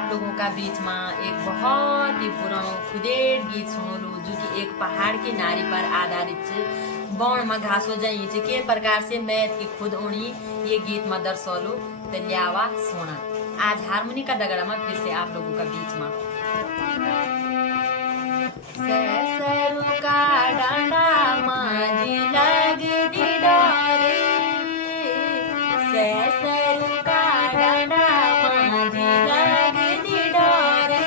आप लोगों का बीच में एक बहुत ही पुरानो खुदेड़ गीत सुनोलू जो कि एक पहाड़ की नारी पर आधारित है। बौण में घासो जाई के प्रकार से मैथ की खुद उड़ी ये गीत में दर्शौलू तो लियावा सुना। आज हारमोनी का दगड़ा में फिर से आप लोगों का बीच में सरू का डांडा माजी लग दी डोरी, सरू का डांडा माजी लग दी डोरी,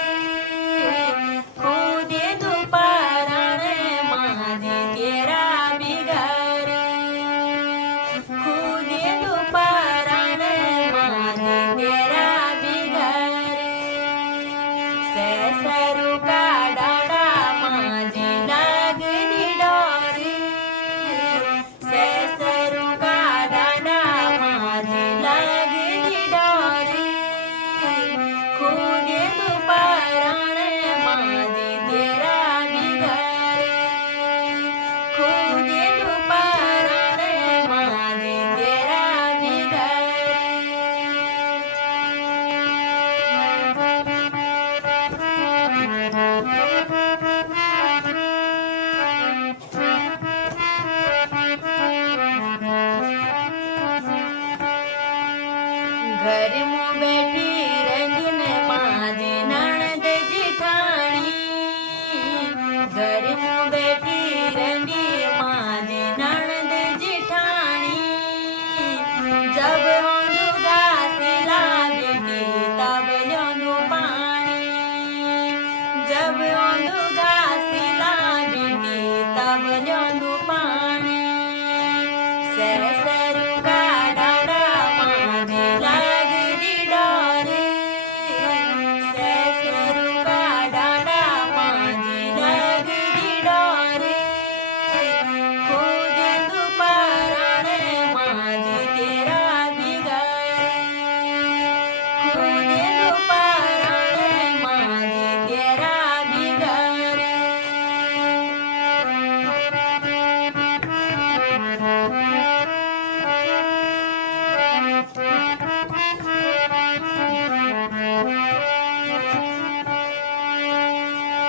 खुदे दुपहरण माजी तेरा बिगड़े, खुदे दुपहरण माजी तेरा बिगड़े, सरू का घर में बैठी रंजन माजी ननद जिठानी, घर में बैठी रंजी माजी ननद जिठानी, जब ओंदू गासिला बेटी तब ल्योंदू पानी, जब ओंदू गासिला बेटी तब ल्योंदू पानी, सरू का डांडा माजी लग दी डोरी, सरू का डांडा माजी लग दी डोरी, खुद दुपहरण माजी तेरा बिगड़े, खुद दुपहरण माजी तेरा बिगड़े।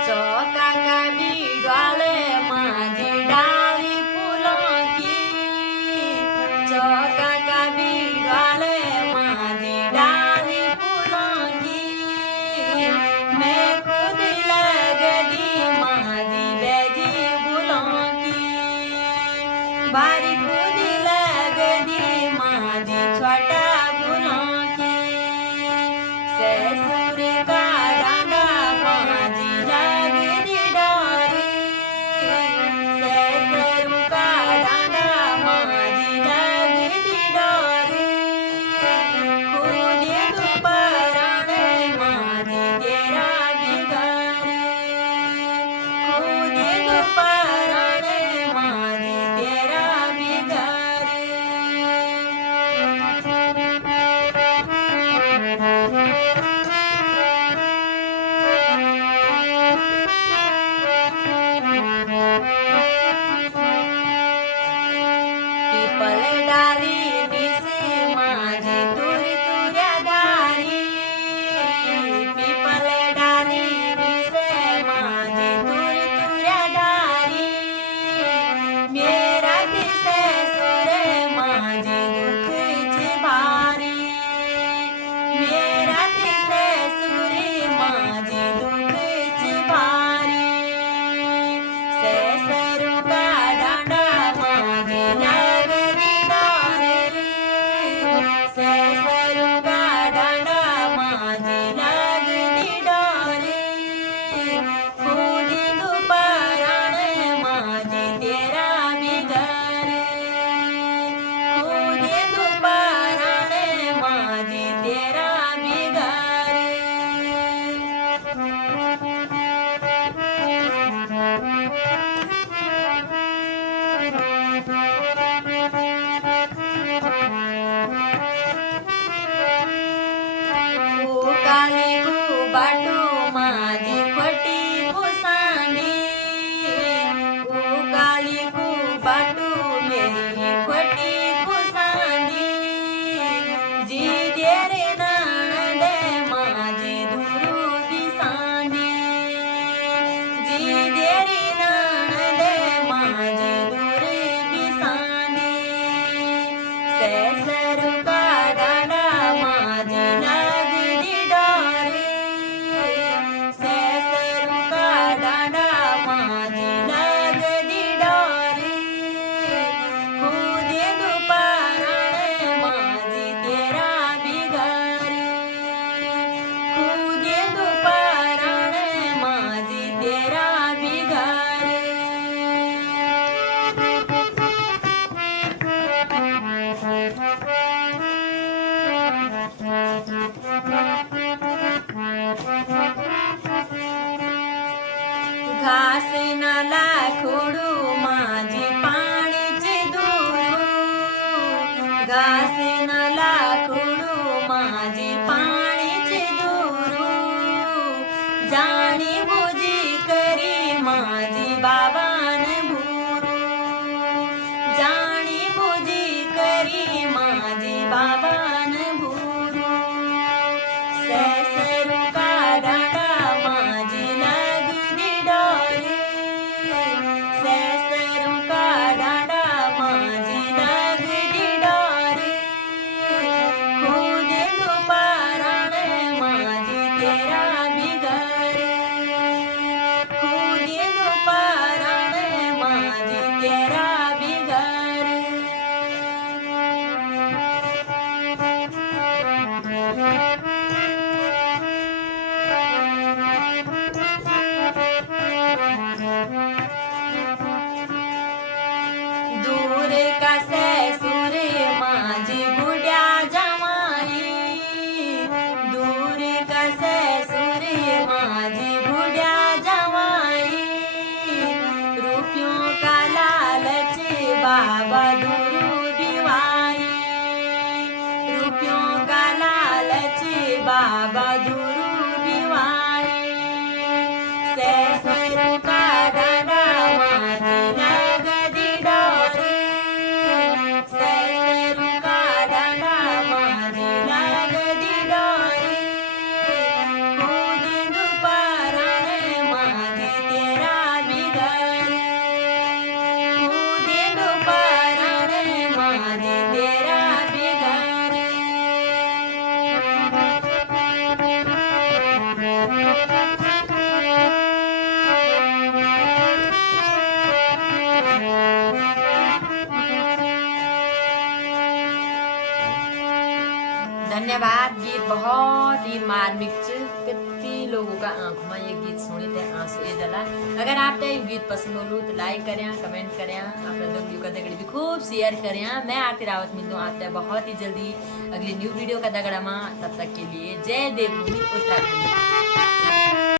चौका का बिडवाले माजी डाली फूलों की, चौका का बिडवाले माजी डाली फूलों की, मैं खुद लग दी माजी बैजी फूलों की, बारी खुद लग दी माजी छोटा फूलों की, ससुर का डांडा माजी लग दी डोरी, ससुर का डांडा माजी लग दी डोरी, खुद दुपहरण माजी तेरा लाखोडू माझी पाणीची दूरू घासेन लाखोडू माझी पाणीची दूरू जाणी बुजी करी माझी बाबान भूरू जाणी बुजी करी माझी बाबान भूरू सैसरू का डाडा माझी लगदी डोरी सैसरू का डाडा माझी लगदी डोरी खुद दुपारण माझी तेरा बिगड़ी खुद दुपारण माझी तेरा बिगड़ी दूर कसे सुरे माझी बुड्या जमाई दूर कसे सुरे माझी बुड्या जमाई रुपयों का लालच बाबा दूरू दिवाई रुपयों का लालच बाबा दूरू दिवाई सैसरू का डाडा माझी लगदी डोरी सैसरू का डाडा माझी लगदी डोरी खुद दुपारण माझी तेरा बिगड़ी खुद दुपारण माझी तेरा बिगड़ी धन्यवाद। गीत बहुत ही मार्मिक छ कितनी लोगों का आंखों में ये गीत सुने थे आंसू ए जला। अगर आपने ये गीत पसंद हो तो लाइक करें कमेंट करें अपने वीडियो का दगड़ी भी खूब शेयर करें। मैं आरती रावत मिलूँ आपसे बहुत ही जल्दी अगली न्यू वीडियो का दगड़ा में। तब तक के लिए जय देवभूमि उत्तराखंड।